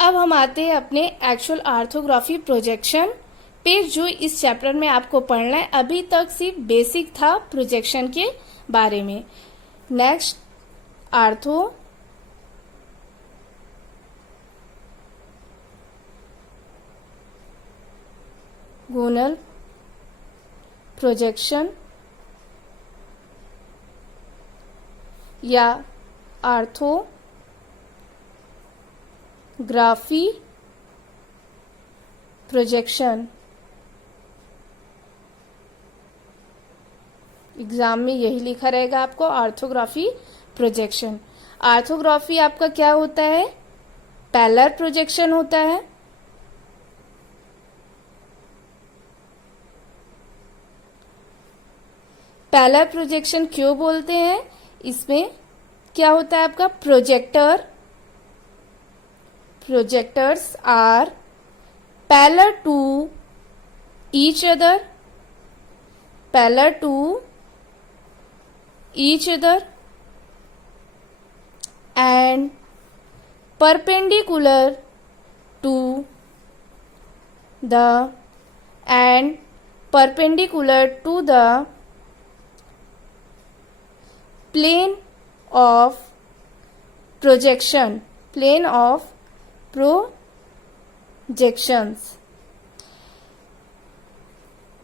अब हम आते हैं अपने एक्चुअल ऑर्थोग्राफी प्रोजेक्शन पे, जो इस चैप्टर में आपको पढ़ना है। अभी तक सिर्फ बेसिक था प्रोजेक्शन के बारे में। नेक्स्ट, ऑर्थोगोनल प्रोजेक्शन या ऑर्थोग्राफी प्रोजेक्शन। एग्जाम में यही लिखा रहेगा आपको, ऑर्थोग्राफी प्रोजेक्शन। ऑर्थोग्राफी आपका क्या होता है? पैरेलल प्रोजेक्शन होता है। पैरेलल प्रोजेक्शन क्यों बोलते हैं? इसमें क्या होता है आपका? Projectors are parallel to each other, and perpendicular to the plane of projections।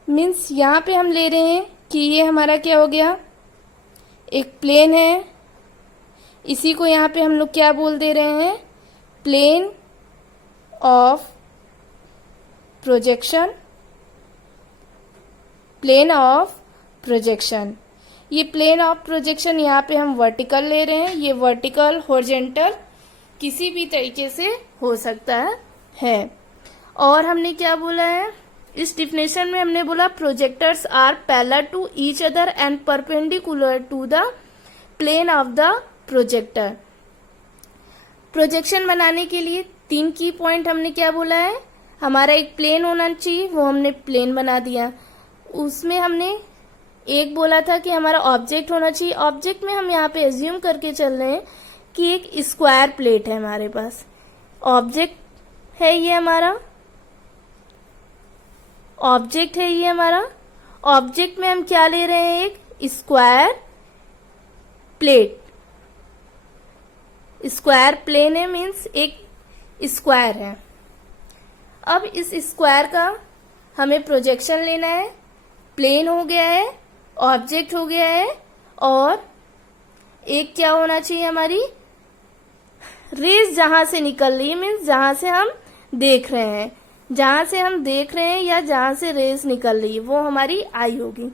Means यहाँ पे हम ले रहे हैं कि ये हमारा क्या हो गया, एक प्लेन है। इसी को यहाँ पे हम लोग क्या बोल दे रहे हैं? Plane of projection. ये प्लेन ऑफ प्रोजेक्शन यहाँ पे हम वर्टिकल ले रहे हैं। ये वर्टिकल, हॉरिजॉन्टल, किसी भी तरीके से हो सकता है। और हमने क्या बोला है इस डिफिनेशन में? हमने बोला projectors are parallel to each other and perpendicular to the plane of the projector. Projection बनाने के लिए 3 की पॉइंट हमने क्या बोला है? हमारा एक प्लेन होना चाहिए, वो हमने प्लेन बना दिया। उसमें हमने एक बोला था कि हमारा ऑब्जेक्ट होना चाहिए। ऑब्जेक्ट में हम यहाँ पे एज्यूम करके चल रहे हैं कि एक स्क्वायर प्लेट है हमारे पास। ऑब्जेक्ट है ये हमारा, ऑब्जेक्ट में हम क्या ले रहे हैं? एक स्क्वायर प्लेट। स्क्वायर प्लेन है, मीन्स एक स्क्वायर है। अब इस स्क्वायर का हमें प्रोजेक्शन लेना है। प्लेन हो गया है, ऑब्जेक्ट हो गया है, और एक क्या होना चाहिए? हमारी रेज जहां से निकल रही है, मीन्स जहां से हम देख रहे हैं, या जहां से रेज निकल रही है, वो हमारी आई होगी।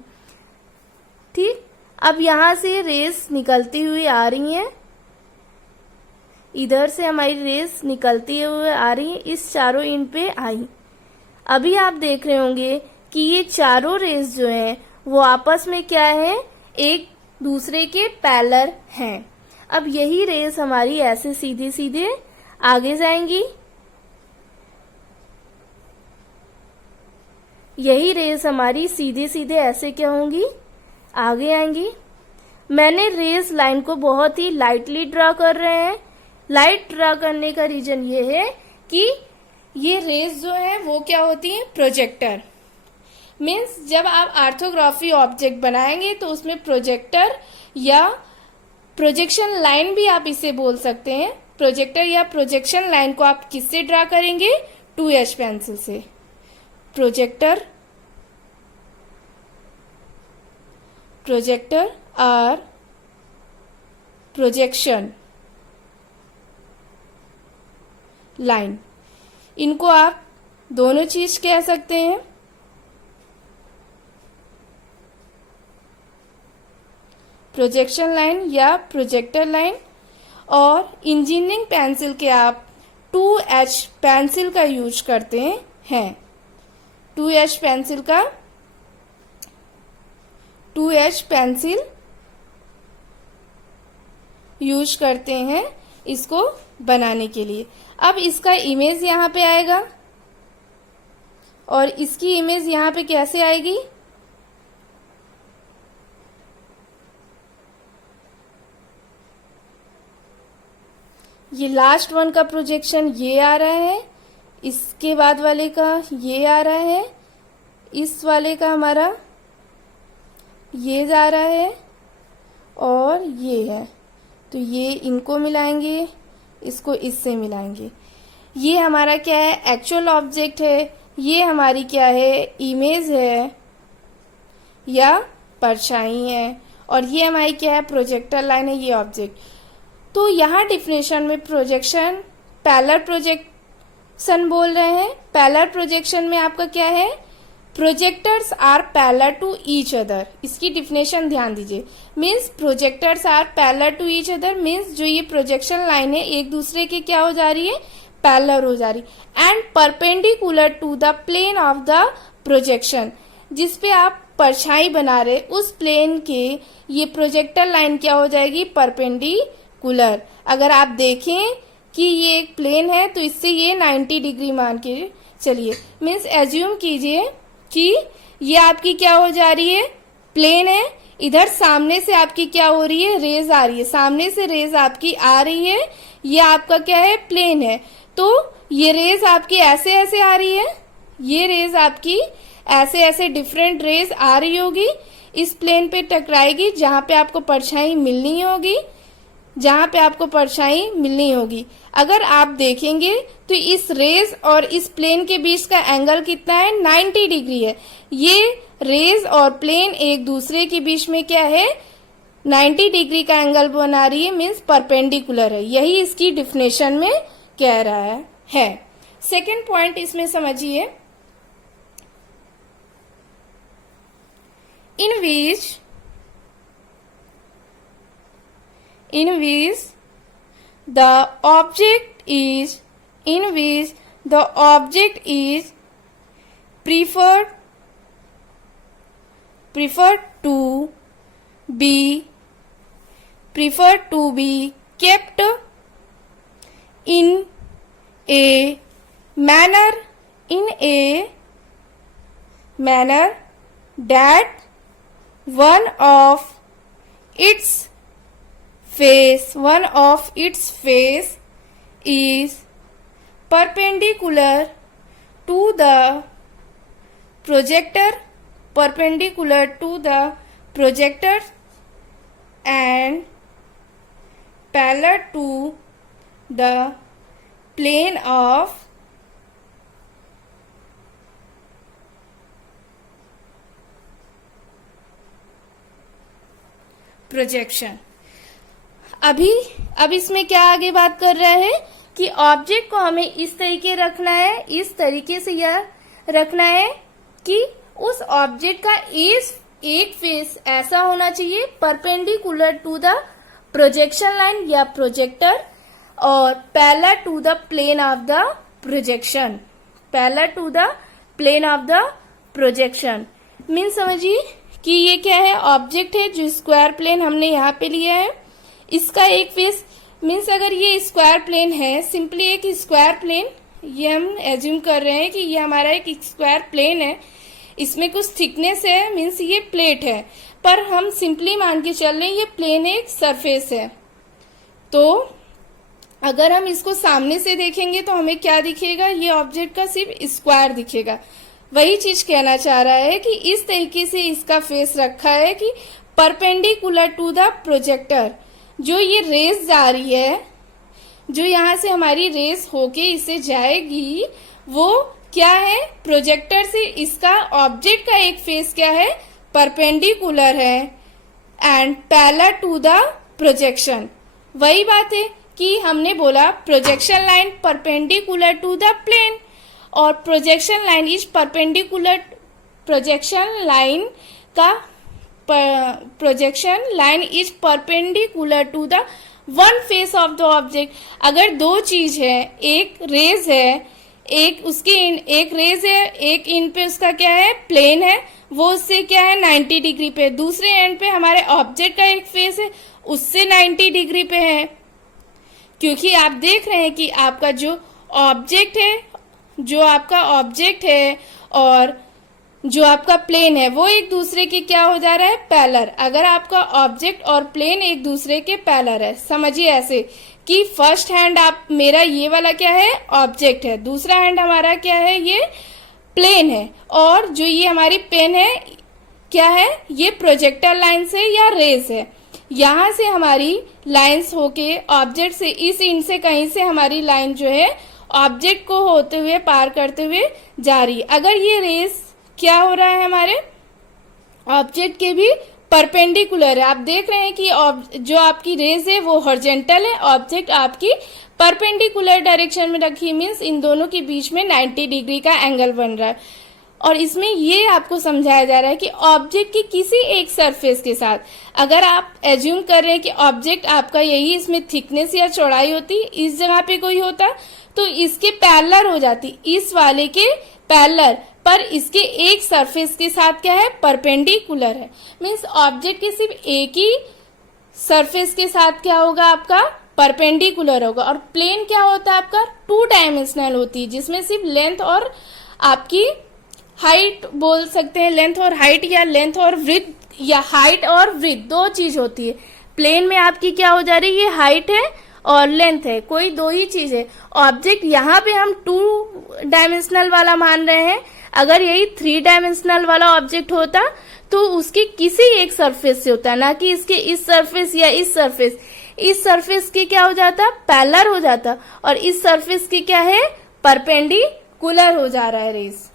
ठीक, अब यहां से रेज निकलती हुई आ रही है, इधर से हमारी रेज निकलती हुई आ रही है, इस चारों एंड पे आई। अभी आप देख रहे होंगे कि ये चारों रेज जो हैं वो आपस में क्या है? एक दूसरे के पैरेलल हैं। अब यही रेज हमारी ऐसे सीधे सीधे आगे जाएंगी, यही रेज हमारी सीधे सीधे ऐसे क्या होंगी? आगे आएंगी। मैंने रेज लाइन को बहुत ही लाइटली ड्रा कर रहे हैं। लाइट ड्रा करने का रीजन ये है कि ये रेज जो है वो क्या होती है? प्रोजेक्टर। मीन्स जब आप ऑर्थोग्राफी ऑब्जेक्ट बनाएंगे तो उसमें प्रोजेक्टर या प्रोजेक्शन लाइन भी आप इसे बोल सकते हैं। प्रोजेक्टर या प्रोजेक्शन लाइन को आप किससे ड्रा करेंगे? 2H पेंसिल से। प्रोजेक्टर और प्रोजेक्शन लाइन, इनको आप दोनों चीज कह सकते हैं। प्रोजेक्शन लाइन या प्रोजेक्टर लाइन। और इंजीनियरिंग पेंसिल के आप 2H पेंसिल का यूज करते हैं। 2H पेंसिल यूज करते हैं इसको बनाने के लिए। अब इसका इमेज यहाँ पे आएगा और इसकी इमेज यहाँ पे कैसे आएगी? ये लास्ट वन का प्रोजेक्शन ये आ रहा है, इसके बाद वाले का ये आ रहा है, इस वाले का हमारा ये जा रहा है और ये है। तो ये इनको मिलाएंगे, इसको इससे मिलाएंगे। ये हमारा क्या है, एक्चुअल ऑब्जेक्ट है। ये हमारी क्या है, इमेज है या परछाई है। और ये हमारी क्या है, प्रोजेक्टर लाइन है, ये ऑब्जेक्ट। तो यहाँ डिफिनेशन में प्रोजेक्शन, पैरेलल प्रोजेक्शन बोल रहे हैं। पैरेलल प्रोजेक्शन में आपका क्या है, projectors are parallel to each other. इसकी डिफिनेशन ध्यान दीजिए। Means projectors are parallel to each other means जो ये प्रोजेक्शन लाइन है एक दूसरे के क्या हो जा रही है, पैरेलल हो जा रही। And perpendicular to the plane of the projection, जिसपे आप परछाई बना रहे उस प्लेन के ये प्रोजेक्टर लाइन क्या हो जाएगी, परपेंडिकुलर। अगर आप देखें कि ये एक प्लेन है तो इससे ये 90 डिग्री मान के चलिए। मीन्स एज्यूम कीजिए कि ये आपकी क्या हो जा रही है, प्लेन है। इधर सामने से आपकी क्या हो रही है, रेज आ रही है। सामने से रेज आपकी आ रही है, ये आपका क्या है, प्लेन है। तो ये रेज आपकी ऐसे ऐसे आ रही है, ये रेज आपकी ऐसे ऐसे डिफरेंट रेज आ रही होगी, इस प्लेन पे टकराएगी जहां पे आपको परछाई मिलनी होगी, जहां पे आपको परछाई मिलनी होगी। अगर आप देखेंगे तो इस रेज और इस प्लेन के बीच का एंगल कितना है, 90 डिग्री है। ये रेज और प्लेन एक दूसरे के बीच में क्या है, 90 डिग्री का एंगल बना रही है, मीन्स परपेंडिकुलर है। यही इसकी डिफिनेशन में कह रहा है। सेकेंड पॉइंट इसमें समझिए, in which the object is preferred to be kept in a manner that one of its face is perpendicular to the projector and parallel to the plane of projection. अब इसमें क्या आगे बात कर रहा है कि ऑब्जेक्ट को हमें इस तरीके रखना है, इस तरीके से यह रखना है कि उस ऑब्जेक्ट का एक फेस ऐसा होना चाहिए perpendicular to the projection line या प्रोजेक्टर और parallel to the plane of the projection, mean समझिए कि ये क्या है, ऑब्जेक्ट है जो स्क्वायर प्लेन हमने यहाँ पे लिया है। इसका एक फेस मीन्स अगर ये स्क्वायर प्लेन है, सिंपली एक स्क्वायर प्लेन, ये हम एज्यूम कर रहे हैं कि ये हमारा एक स्क्वायर प्लेन है, इसमें कुछ थिकनेस है, मीन्स ये प्लेट है, पर हम सिंपली मान के चल रहे हैं ये प्लेन एक सरफेस है। तो अगर हम इसको सामने से देखेंगे तो हमें क्या दिखेगा, ये ऑब्जेक्ट का सिर्फ स्क्वायर दिखेगा। वही चीज कहना चाह रहा है कि इस तरीके से इसका फेस रखा है कि परपेंडिकुलर टू द प्रोजेक्टर, जो ये रेस जा रही है, जो यहाँ से हमारी रेस होके इसे जाएगी, वो क्या है, प्रोजेक्टर से इसका ऑब्जेक्ट का एक फेस क्या है, परपेंडिकुलर है and parallel to the projection. वही बात है कि हमने बोला projection line perpendicular to the plane और projection line is perpendicular, projection line is perpendicular to the one face of the object. अगर दो चीज है, एक रेज है, एक उसके एक रेज है, एक इन पे उसका क्या है, प्लेन है, वो उससे क्या है 90 डिग्री पे, दूसरे एंड पे हमारे ऑब्जेक्ट का एक फेस है उससे 90 डिग्री पे है। क्योंकि आप देख रहे हैं कि आपका जो ऑब्जेक्ट है और जो आपका प्लेन है वो एक दूसरे के क्या हो जा रहा है, पैरेलल। अगर आपका ऑब्जेक्ट और प्लेन एक दूसरे के पैरेलल है, समझिए ऐसे कि फर्स्ट हैंड आप मेरा ये वाला क्या है, ऑब्जेक्ट है, दूसरा हैंड हमारा क्या है, ये प्लेन है, और जो ये हमारी पेन है क्या है, ये प्रोजेक्टर लाइन्स है या रेज है। यहां से हमारी लाइन्स होके ऑब्जेक्ट से इस इंड से कहीं से हमारी लाइन जो है ऑब्जेक्ट को होते हुए पार करते हुए जा रही है। अगर ये रेस क्या हो रहा है, हमारे ऑब्जेक्ट के भी परपेंडिकुलर है। आप देख रहे हैं कि जो आपकी रेस है वो हॉरिजॉन्टल है, ऑब्जेक्ट आपकी परपेंडिकुलर डायरेक्शन में रखी, मीन्स इन दोनों के बीच में 90 डिग्री का एंगल बन रहा है। और इसमें ये आपको समझाया जा रहा है कि ऑब्जेक्ट की किसी एक सरफेस के साथ, अगर आप एज्यूम कर रहे हैं कि ऑब्जेक्ट आपका यही, इसमें थिकनेस या चौड़ाई होती, इस जगह पे कोई होता तो इसके पैरेलल हो जाती, इस वाले के पैरेलल, पर इसके एक सरफेस के साथ क्या है, परपेंडिकुलर है। मीन्स ऑब्जेक्ट के सिर्फ एक ही सरफेस के साथ क्या होगा, आपका परपेंडिकुलर होगा। और प्लेन क्या होता है आपका, 2 डायमेंशनल होती है, जिसमें सिर्फ लेंथ और आपकी हाइट बोल सकते हैं, लेंथ और हाइट, या लेंथ और विड्थ, या हाइट और विड्थ, 2 चीज होती है। प्लेन में आपकी क्या हो जा रही है, हाइट है और लेंथ है, कोई 2 ही चीज है। ऑब्जेक्ट यहाँ पे हम 2 डायमेंशनल वाला मान रहे हैं, अगर यही 3 डायमेंशनल वाला ऑब्जेक्ट होता तो उसकी किसी एक सरफेस से होता, ना कि इसके इस सरफेस या इस सरफेस। इस सरफेस के क्या हो जाता, पैरेलल हो जाता, और इस सरफेस के क्या है, परपेंडिकुलर हो जा रहा है रेस।